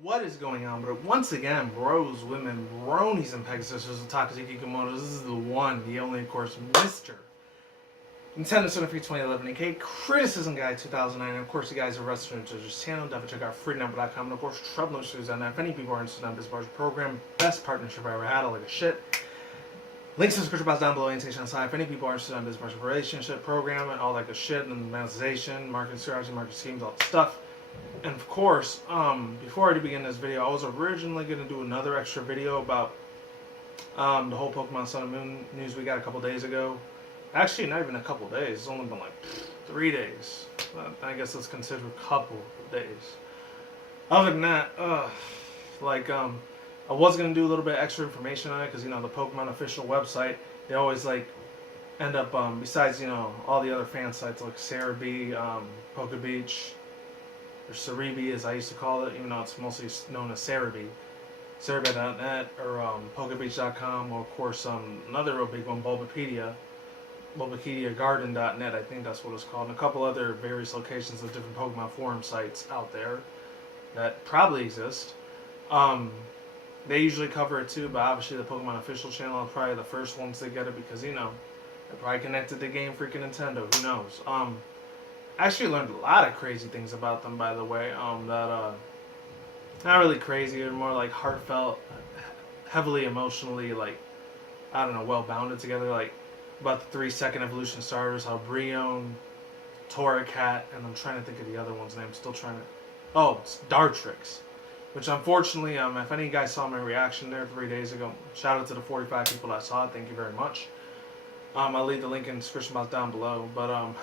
What is going on, bro? Once again, bros, women, bronies, and Pegasus and Takazaki Kimono. This is the one, the only, of course, Mr. Nintendo Center Free 2011 AK Criticism Guide 2009. And of course, you guys are wrestling to this channel. Definitely check out freenumber.com. And of course, Trouble Shoes on that. If any people are interested in this program, best partnership I ever had. I like a shit. Links in the description box down below. Invitation on the side. If any people are interested in this relationship program and all that good shit and monetization, marketing strategy, marketing schemes, all the stuff. And of course, before I begin this video, I was originally going to do another extra video about the whole Pokemon Sun and Moon news we got a couple days ago. Actually, not even a couple days. It's only been like 3 days. I guess it's considered a couple of days. Other than that, I was going to do a little bit extra information on it because, you know, the Pokemon official website, they always, like, end up, besides, you know, all the other fan sites like Cerebi, Pokebeach, or Cerebi as I used to call it, even though it's mostly known as Cerebi. Cerebi.net or Pokebeach.com, or of course another real big one, BulbapediaGarden.net, I think that's what it's called, and a couple other various locations of different Pokemon forum sites out there that probably exist. They usually cover it too, but obviously the Pokemon official channel are probably the first ones to get it because, you know, they're probably connected to Game Freak and Nintendo, who knows. I actually learned a lot of crazy things about them, by the way, that, not really crazy, they're more like heartfelt, heavily emotionally, like, I don't know, well-bounded together, like, about the 3-second evolution starters, how Brion, Torracat, and I'm trying to think of the other one's name, still trying to, oh, it's Dartrix, which unfortunately, if any of you guys saw my reaction there 3 days ago, shout out to the 45 people that saw it, thank you very much. I'll leave the link in the description box down below, but,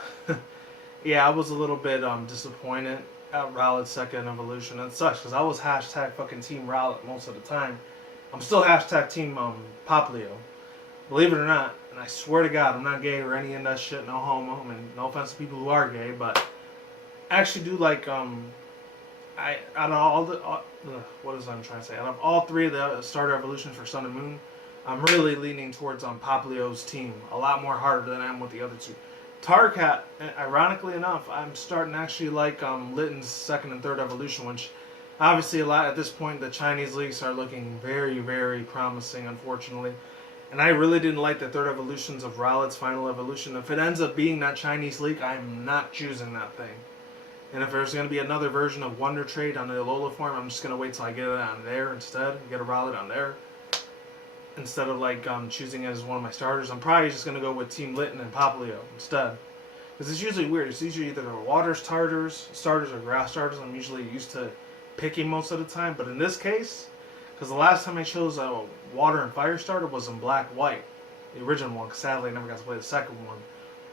yeah, I was a little bit disappointed at Rowlet's second evolution. It sucks because I was hashtag fucking Team Rowlet most of the time. I'm still hashtag Team Poplio. Believe it or not, and I swear to God, I'm not gay or any of that shit, no homo. I mean, no offense to people who are gay, but I actually do like, out of all the, what is I'm trying to say? Out of all three of the starter evolutions for Sun and Moon, I'm really leaning towards Poplio's team a lot more harder than I am with the other two. Torracat, ironically enough, I'm starting to actually like Litten's second and third evolution, which obviously a lot at this point the Chinese leaks are looking very, very promising, unfortunately. And I really didn't like the third evolutions of Rowlet's final evolution. If it ends up being that Chinese leak, I'm not choosing that thing. And if there's going to be another version of Wonder Trade on the Alola form, I'm just going to wait till I get it on there instead, get a Rowlet on there. Instead of like choosing it as one of my starters, I'm probably just going to go with Team Litten and Poplio instead. Because it's usually weird. It's usually either water starters or grass starters. I'm usually used to picking most of the time. But in this case, because the last time I chose a water and fire starter was in black-white. The original one, because sadly I never got to play the second one.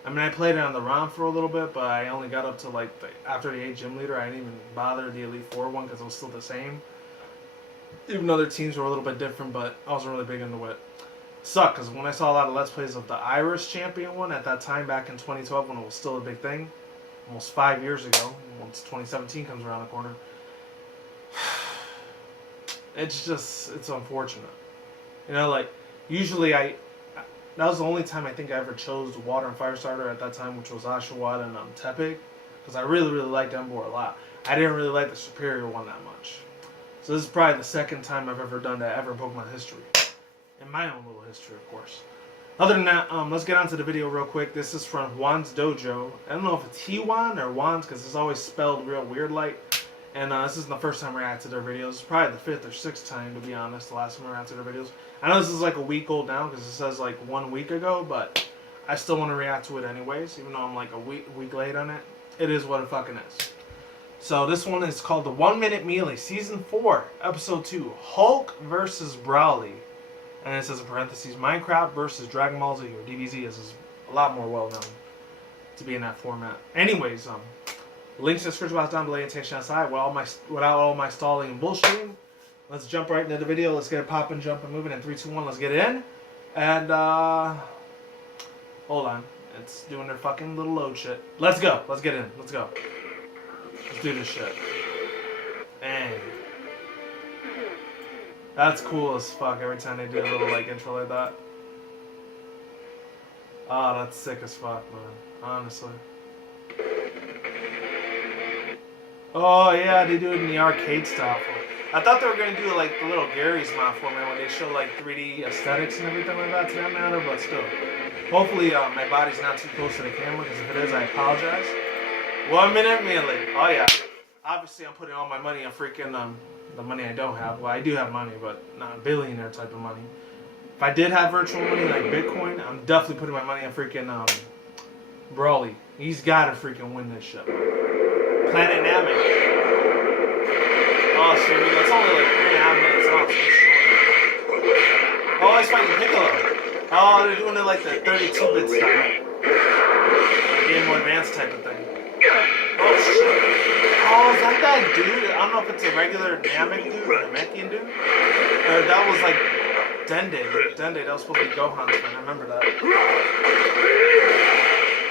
I mean, I played it on the ROM for a little bit, but I only got up to like, after the 8 Gym Leader, I didn't even bother the Elite Four one because it was still the same. Even though their teams were a little bit different, but I wasn't really big into it. Sucked, because when I saw a lot of Let's Plays of the Irish Champion one at that time back in 2012 when it was still a big thing, almost 5 years ago, once 2017 comes around the corner, it's just, it's unfortunate. You know, like, usually that was the only time I think I ever chose the Water and Fire starter at that time, which was Oshawott and Tepig, because I really, really liked Emboar a lot. I didn't really like the Superior one that much. So this is probably the second time I've ever done that ever in Pokemon history. In my own little history, of course. Other than that, let's get on to the video real quick. This is from Juan's Dojo. I don't know if it's He-Wan or Juan's because it's always spelled real weird like. And this isn't the first time I react to their videos. It's probably the 5th or 6th time, to be honest, the last time I reacted to their videos. I know this is like a week old now because it says like 1 week ago, but I still want to react to it anyways, even though I'm like a week late on it. It is what it fucking is. So this one is called the 1 Minute Melee, Season 4, Episode 2, Hulk versus Brawly. And it says in parentheses, Minecraft versus Dragon Ball Z, or DBZ, is a lot more well known to be in that format. Anyways, links in the description box down below and take outside. Without all my stalling and bullshitting, let's jump right into the video. Let's get it popping, jumping, moving. In 3, 2, 1, let's get it in. And hold on, it's doing their fucking little load shit. Let's go. Let's get in. Let's go. Let's do this shit. Bang. That's cool as fuck every time they do a little like intro like that. Oh, that's sick as fuck, man. Honestly. Oh yeah, they do it in the arcade style. I thought they were gonna do like the little Gary's mod format when they show like 3D aesthetics and everything like that to that matter, but still. Hopefully my body's not too close to the camera, because if it is, I apologize. 1 minute melee. Oh yeah. Obviously I'm putting all my money on freaking the money I don't have. Well, I do have money, but not billionaire type of money. If I did have virtual money like Bitcoin, I'm definitely putting my money on freaking Brawly. He's gotta freaking win this shit. Planet Namek. Oh, so it's only like 3.5 minutes. Oh, it's so short. Oh, he's fighting Piccolo. Oh, they're doing it like the 32-bit style. Like Game Boy Advance type of thing. Oh, shit. Oh, is that dude? I don't know if it's a regular Namek dude or a Namekian dude. Or that was like Dende. That was supposed to be Gohan's friend. I remember that.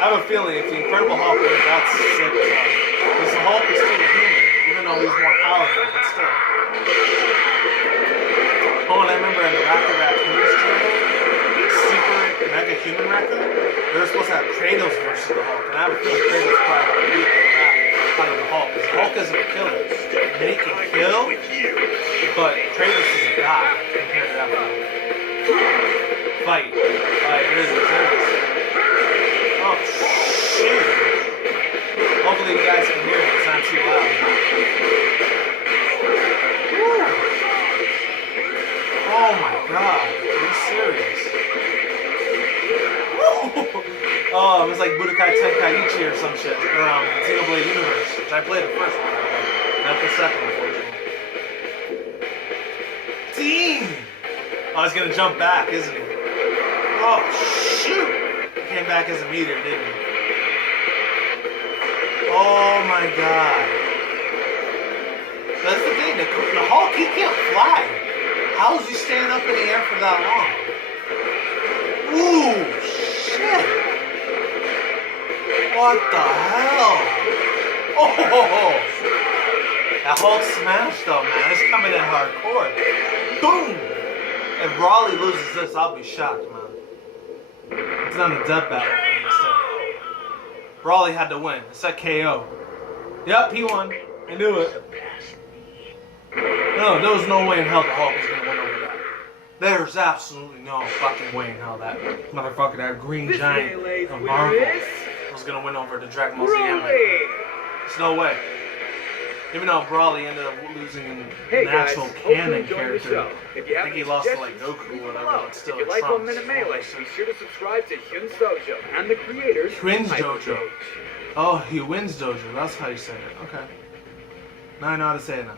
I have a feeling if the Incredible Hulk wins, that's sick as hell. Because the Hulk is still a human, even though he's more powerful, but still. Oh, and I remember in the Rocket Raccoon's channel, the Super Mega Human Raccoon, they were supposed to have Kratos versus the Hulk, and I have a feeling Kratos probably would beat the crap out of the Hulk, because the Hulk isn't a killer. And he can kill, but Kratos is a god compared to that one. Fight. Alright, there it is. Oh, shit. Hopefully you guys can hear it. It's not too loud. Woo. Oh my god. Are you serious? Woo. Oh, it was like Budokai Tenkaichi or some shit. Or Xenoblade Universe, which I played the first one. Not the second, unfortunately. Dang. Oh, he's gonna jump back, isn't he? Oh, shoot. Came back as a meteor, didn't he? Oh my god. That's the thing, the Hulk, he can't fly. How is he staying up in the air for that long? Ooh, shit. What the hell? Oh, that Hulk smash though, man. It's coming in hardcore. Boom! If Brawly loses this, I'll be shocked, man. It's not a death battle. Brawly had to win. It's a KO. Yep, he won. I knew it. No, there was no way in hell the Hulk was going to win over that. There's absolutely no fucking way in hell that motherfucker, that green giant of Marvel, was going to win over the Dragon Ball Z anime. There's no way. Even though Brawly ended up losing an actual canon character. I think he lost to like Goku or whatever, but still if you like 1 Minute Melee, be sure to subscribe to Hyun's Dojo and the creators. Hyun's Dojo. Oh, Hyun's Dojo. That's how you say it. Okay. Now I know how to say it now.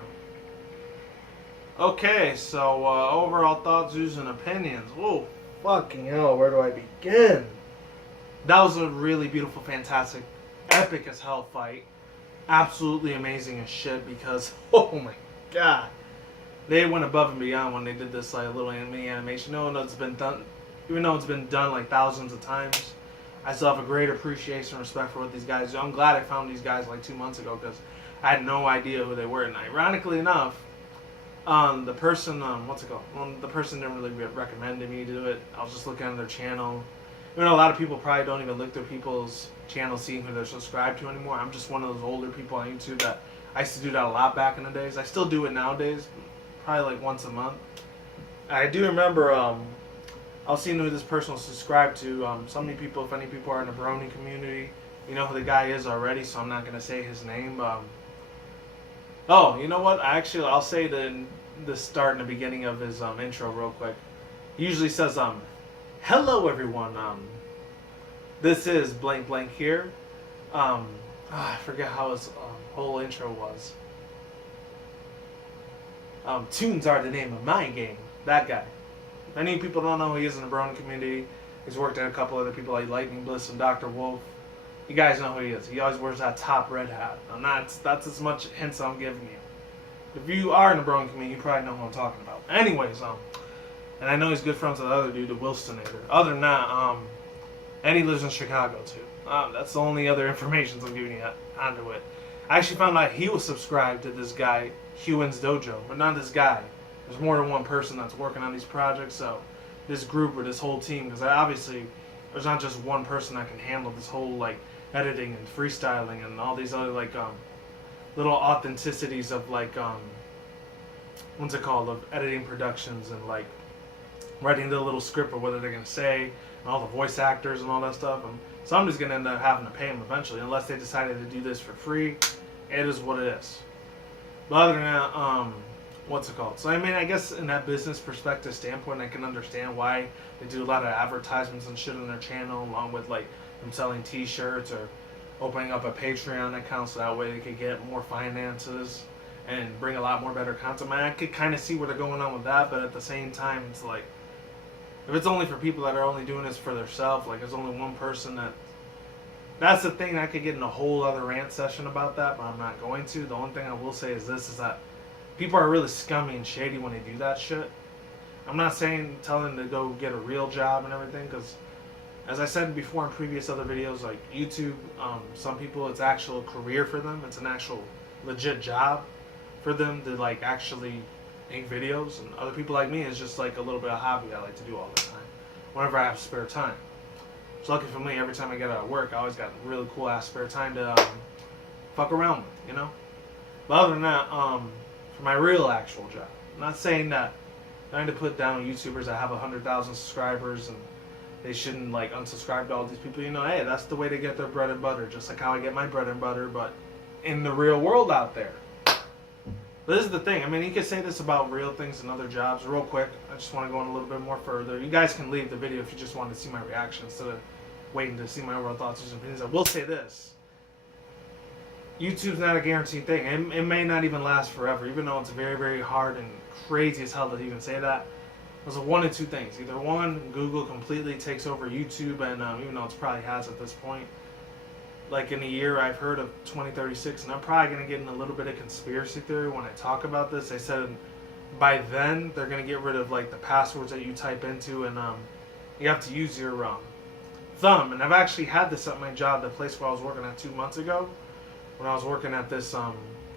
Okay, so overall thoughts, views, and opinions. Whoa, fucking hell, where do I begin? That was a really beautiful, fantastic, epic as hell fight. Absolutely amazing as shit because, oh my god. They went above and beyond when they did this like little mini animation. Even though it's been done like thousands of times, I still have a great appreciation and respect for what these guys do. I'm glad I found these guys like 2 months ago because I had no idea who they were. And ironically enough, the person, the person didn't really recommend me to do it. I was just looking at their channel. You know, a lot of people probably don't even look through people's channels seeing who they're subscribed to anymore. I'm just one of those older people on YouTube that I used to do that a lot back in the days. I still do it nowadays, probably like once a month. I do remember I was seeing who this person was subscribed to. So many people, if any people are in the Brony community, you know who the guy is already, so I'm not going to say his name. Oh, you know what? I'll say the start and the beginning of his intro real quick. He usually says, hello everyone, this is blank blank here. I forget how his whole intro was. Tunes are the name of my game. That guy. Many people don't know who he is in the Brony community. He's worked at a couple other people like Lightning Bliss and Dr. Wolf. You guys know who he is. He always wears that top red hat. And that's as much hints I'm giving you. If you are in the Brony community, you probably know who I'm talking about. Anyways, and I know he's good friends with the other dude, the Wilstonator. Other than that, and he lives in Chicago too. That's the only other information I'm giving you onto it. I actually found out he was subscribed to this guy, Hyun's Dojo, but not this guy. There's more than one person that's working on these projects, so this group or this whole team, because obviously there's not just one person that can handle this whole like editing and freestyling and all these other like little authenticities of like what's it called, of editing productions and like writing the little script of what they're gonna say and all the voice actors and all that stuff. And somebody's gonna end up having to pay them eventually, unless they decided to do this for free. It is what it is. But other than that, what's it called? So I mean, I guess in that business perspective standpoint, I can understand why they do a lot of advertisements and shit on their channel, along with like them selling T-shirts or opening up a Patreon account so that way they could get more finances and bring a lot more better content. I could kind of see where they're going on with that, but at the same time, it's like, if it's only for people that are only doing this for themselves, like there's only one person that's the thing. I could get in a whole other rant session about that, but I'm not going to. The only thing I will say is this, is that people are really scummy and shady when they do that shit. I'm not telling them to go get a real job and everything, because as I said before in previous other videos, like YouTube, some people, it's actual career for them. It's an actual legit job for them to like actually make videos. And other people like me, it's just like a little bit of hobby I like to do all the time, whenever I have spare time. So lucky for me, every time I get out of work, I always got really cool ass spare time to fuck around with, you know? But other than that, for my real actual job, I'm not saying that trying to put down YouTubers that have 100,000 subscribers and they shouldn't like unsubscribe to all these people. You know, hey, that's the way to get their bread and butter, just like how I get my bread and butter, but in the real world out there. But this is the thing. I mean, you could say this about real things and other jobs. Real quick, I just want to go in a little bit more further. You guys can leave the video if you just want to see my reaction instead of waiting to see my overall thoughts and opinions. I will say this. YouTube's not a guaranteed thing. It may not even last forever, even though it's very, very hard and crazy as hell to even say that. There's one of two things. Either one, Google completely takes over YouTube, and even though it probably has at this point, like in a year, I've heard of 2036, and I'm probably going to get in a little bit of conspiracy theory when I talk about this. They said by then, they're going to get rid of like the passwords that you type into, and you have to use your thumb. And I've actually had this at my job, the place where I was working at 2 months ago, when I was working at this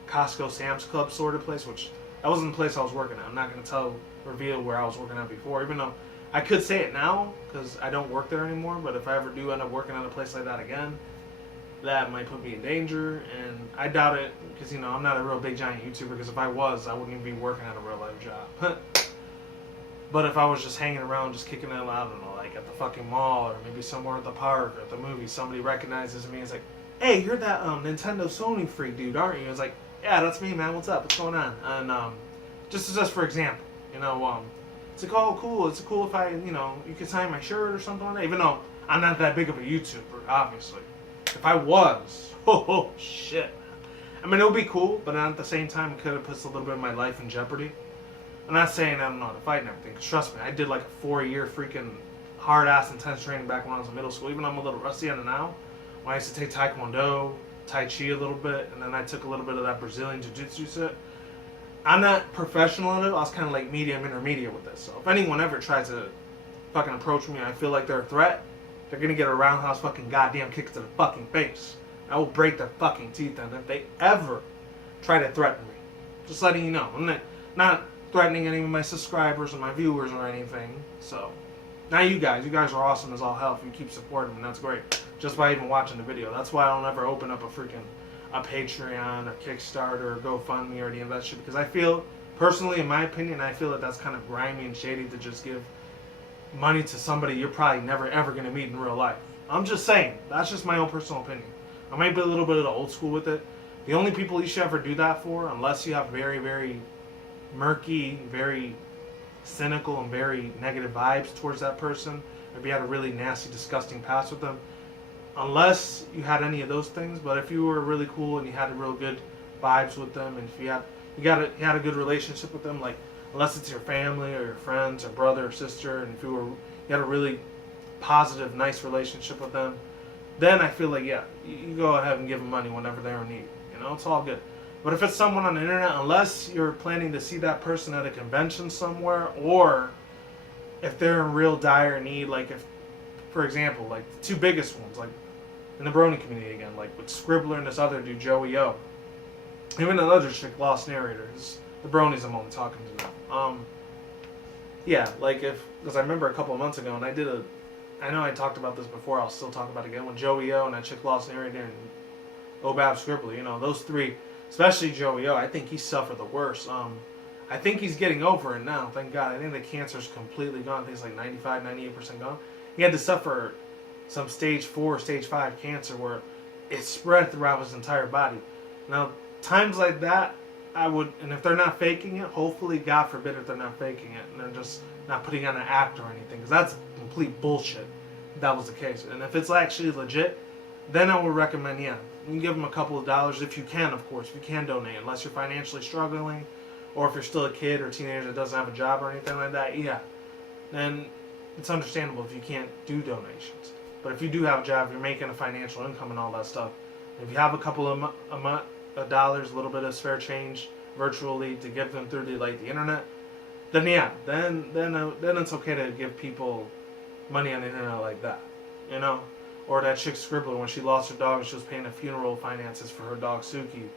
Costco Sam's Club sort of place, which that wasn't the place I was working at. I'm not going to reveal where I was working at before, even though I could say it now because I don't work there anymore. But if I ever do end up working at a place like that again, that might put me in danger, and I doubt it because, you know, I'm not a real big giant YouTuber, because if I was, I wouldn't even be working at a real life job. But if I was just hanging around, just kicking it out, I don't know, like at the fucking mall or maybe somewhere at the park or at the movie, somebody recognizes me and is like, hey, you're that Nintendo Sony freak dude, aren't you? It's like, yeah, that's me, man. What's up? What's going on? And just for example, you know, it's like, oh, cool. It's cool if I, you know, you can sign my shirt or something like that. Even though I'm not that big of a YouTuber, obviously. If I was, oh shit. I mean, it would be cool, but at the same time, it could have put a little bit of my life in jeopardy. I'm not saying I don't know how to fight and everything, because trust me, I did like a 4-year freaking hard-ass intense training back when I was in middle school. Even though I'm a little rusty on it now, when I used to take Taekwondo, Tai Chi a little bit, and then I took a little bit of that Brazilian Jiu-Jitsu shit. I'm not professional at it. I was kind of like medium intermediate with this. So if anyone ever tries to fucking approach me and I feel like they're a threat, they're going to get a roundhouse fucking goddamn kick to the fucking face. I will break their fucking teeth in if they ever try to threaten me. Just letting you know. I'm not threatening any of my subscribers or my viewers or anything. So, now you guys are awesome as all hell if you keep supporting me. That's great. Just by even watching the video. That's why I don't ever open up a Patreon or Kickstarter or GoFundMe or any of that shit. Because I feel, personally, in my opinion, I feel that that's kind of grimy and shady to just give money to somebody you're probably never ever going to meet in real life. I'm just saying. That's just my own personal opinion. I might be a little bit of the old school with it. The only people you should ever do that for, unless you have very, very murky, very cynical, and very negative vibes towards that person, or if you had a really nasty, disgusting past with them, unless you had any of those things. But if you were really cool and you had real good vibes with them, and if you had a good relationship with them, like unless it's your family or your friends or brother or sister, and if you had a really positive, nice relationship with them, then I feel like, yeah, you go ahead and give them money whenever they're in need. You know, it's all good. But if it's someone on the internet, unless you're planning to see that person at a convention somewhere, or if they're in real dire need, like if, for example, like the two biggest ones, like in the Brony community again, like with Scribbler and this other dude, Joey O. Even another chick, Lost Narrator. The Bronies I'm only talking to now. Yeah, like because I remember a couple of months ago, and I know I talked about this before, I'll still talk about it again, when Joey O and that chick Lost Narrator and Obab Scribbler, you know, those three, especially Joey O, I think he suffered the worst. I think he's getting over it now, thank God. I think the cancer's completely gone. I think it's like 95, 98% gone. He had to suffer some stage 4, stage 5 cancer where it spread throughout his entire body. Now, times like that, I would, and if they're not faking it, hopefully, God forbid if they're not faking it, and they're just not putting on an act or anything, because that's complete bullshit if that was the case. And if it's actually legit, then I would recommend, yeah, you can give them a couple of dollars if you can, of course, if you can donate, unless you're financially struggling, or if you're still a kid or teenager that doesn't have a job or anything like that, yeah, then it's understandable if you can't do donations. But if you do have a job, you're making a financial income and all that stuff, if you have a couple of dollars, a little bit of spare change virtually to give them through the internet, then yeah, then it's okay to give people money on the internet like that, you know? Or that chick Scribbler when she lost her dog and she was paying the funeral finances for her dog Suki.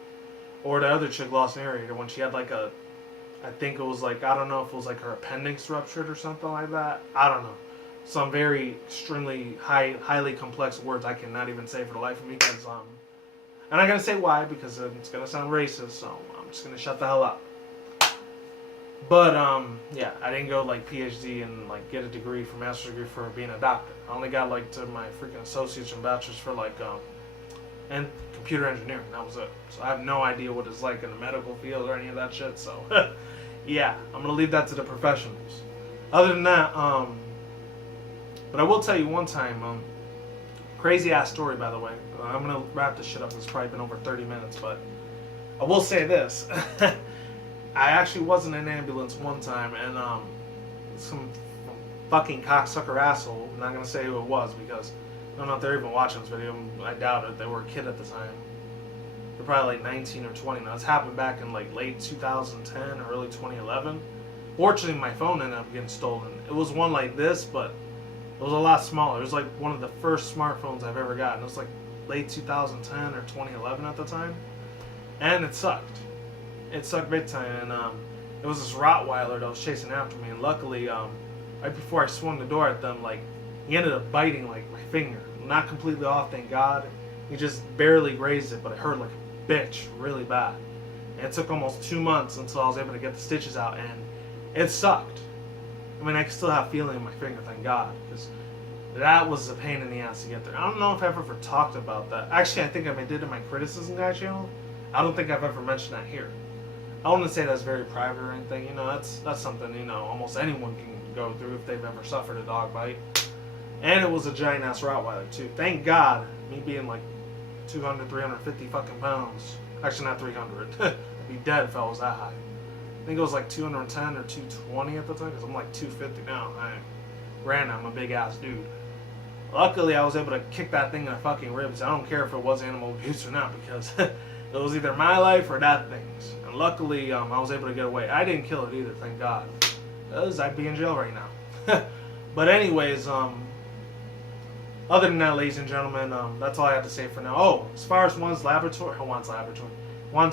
Or the other chick lost narrator when she had like a, I think it was like, I don't know if it was like her appendix ruptured or something like that. I don't know. Some very extremely highly complex words I cannot even say for the life of me because, and I'm not going to say why because it's going to sound racist, so I'm just going to shut the hell up. But, yeah, I didn't go like PhD and like get a degree for master's degree for being a doctor. I only got like to my freaking associates and bachelor's for like, and computer engineering. That was it. So I have no idea what it's like in the medical field or any of that shit. So, yeah, I'm gonna leave that to the professionals. Other than that, but I will tell you one time, crazy ass story by the way. I'm gonna wrap this shit up. It's probably been over 30 minutes, but I will say this. I actually was in an ambulance one time, and some fucking cocksucker asshole. I'm not gonna say who it was because I don't know if they're even watching this video. I doubt it. They were a kid at the time. They're probably like 19 or 20 now. This happened back in like late 2010 or early 2011. Fortunately, my phone ended up getting stolen. It was one like this, but it was a lot smaller. It was like one of the first smartphones I've ever gotten. It was like late 2010 or 2011 at the time, and it sucked. It sucked big time, and it was this Rottweiler that was chasing after me, and luckily, right before I swung the door at them, like, he ended up biting, like, my finger. Not completely off, thank God. He just barely grazed it, but it hurt like a bitch, really bad. And it took almost 2 months until I was able to get the stitches out, and it sucked. I mean, I can still have feeling in my finger, thank God, because that was a pain in the ass to get there. I don't know if I've ever talked about that. Actually, I think I did in my Criticism Guy channel. I don't think I've ever mentioned that here. I wouldn't say that's very private or anything, you know, that's something, you know, almost anyone can go through if they've ever suffered a dog bite. And it was a giant ass Rottweiler too. Thank God, me being like 200, 350 fucking pounds. Actually not 300. I'd be dead if I was that high. I think it was like 210 or 220 at the time, because I'm like 250 now. I'm a big ass dude. Luckily, I was able to kick that thing in the fucking ribs. I don't care if it was animal abuse or not, because it was either my life or that thing's. And luckily, I was able to get away. I didn't kill it either, thank God. Because I'd be in jail right now. But anyways, other than that, ladies and gentlemen, that's all I have to say for now. Oh, as far as Juan's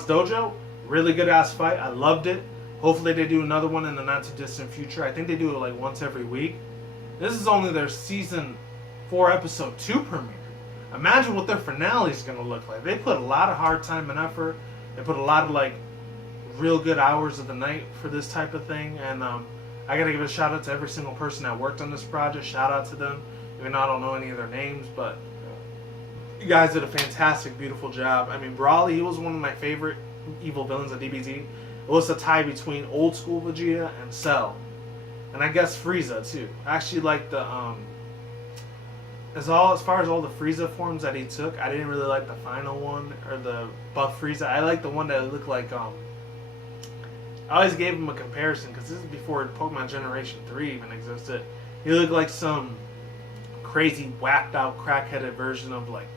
Dojo, really good ass fight. I loved it. Hopefully they do another one in the not too distant future. I think they do it like once every week. This is only their season 4 episode 2 premiere. Imagine what their finale is going to look like. They put a lot of hard time and effort. They put a lot of like real good hours of the night for this type of thing. And I got to give a shout out to every single person that worked on this project. Shout out to them. Even though I don't know any of their names, but you guys did a fantastic, beautiful job. I mean, Brawly, he was one of my favorite evil villains of DBZ. It was a tie between old school Vegeta and Cell. And I guess Frieza, too. I actually like the, as far as all the Frieza forms that he took, I didn't really like the final one, or the buff Frieza. I like the one that looked like, I always gave him a comparison, because this is before Pokemon Generation 3 even existed. He looked like some crazy, whacked out, crack-headed version of, like,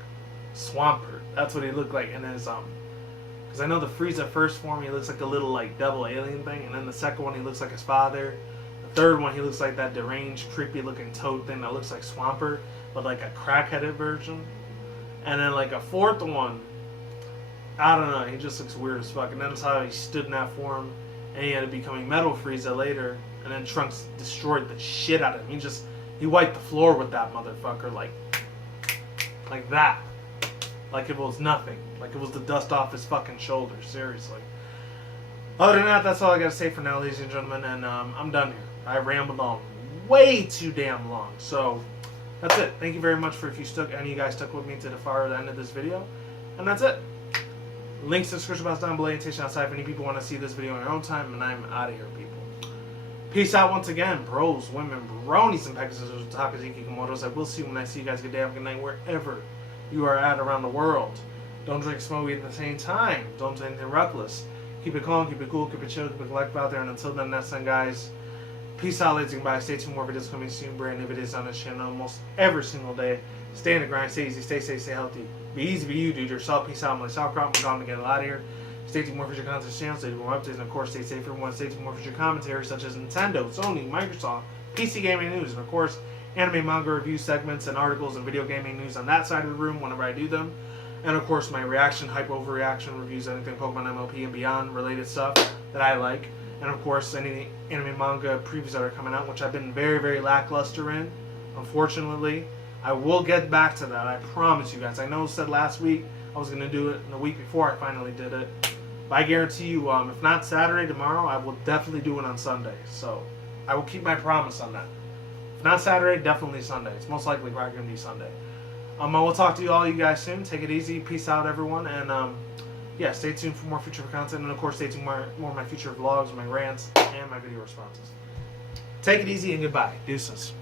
Swampert. That's what he looked like in his, because I know the Frieza first form, he looks like a little, like, devil alien thing, and then the second one, he looks like his father. The third one, he looks like that deranged, creepy-looking toad thing that looks like Swampert, but, like, a crack-headed version. And then, like, a fourth one, I don't know, he just looks weird as fuck, and that's how he stood in that form, and he ended up becoming Metal Frieza later, and then Trunks destroyed the shit out of him. He wiped the floor with that motherfucker, like that. Like it was nothing. Like it was the dust off his fucking shoulders, seriously. Other than that, that's all I got to say for now, ladies and gentlemen, and I'm done here. I rambled on way too damn long, so that's it. Thank you very much for any of you guys stuck with me to the far end of this video, and that's it. Links to the description box down below, invitation outside if any people want to see this video on their own time, and I'm out of here, people. Peace out once again, bros, women, bronies, and Pegasus, Takaziki, Komodos. I will see you when I see you guys. Good day, have a good night, wherever you are at around the world. Don't drink, smoke, eat at the same time. Don't do anything reckless. Keep it calm, keep it cool, keep it chill, keep it collective out there. And until then, that's done, guys. Peace out, ladies and goodbye. Stay tuned, more videos coming soon. Brand new videos on this channel almost every single day. Stay in the grind, stay easy, stay safe, stay healthy. Be easy, be you, dude. Yourself. Peace out. I'm like Sauerkraut. I'm going to get out of here. Stay tuned, more future content channel. Stay tuned, more updates, and of course, stay safe, everyone. Stay tuned, more future commentary such as Nintendo, Sony, Microsoft, PC gaming news, and of course, anime, manga review segments and articles and video gaming news on that side of the room whenever I do them. And of course, my reaction, hype overreaction reviews, anything Pokemon MLP and beyond related stuff that I like. And of course, any anime manga previews that are coming out, which I've been very, very lackluster in, unfortunately. I will get back to that, I promise you guys. I know I said last week I was going to do it, and the week before I finally did it. But I guarantee you, if not Saturday, tomorrow, I will definitely do it on Sunday. So, I will keep my promise on that. If not Saturday, definitely Sunday. It's most likely probably going to be Sunday. I will talk to you guys soon. Take it easy. Peace out, everyone. And, yeah, stay tuned for more future content. And, of course, stay tuned for more of my future vlogs, my rants, and my video responses. Take it easy and goodbye. Deuces.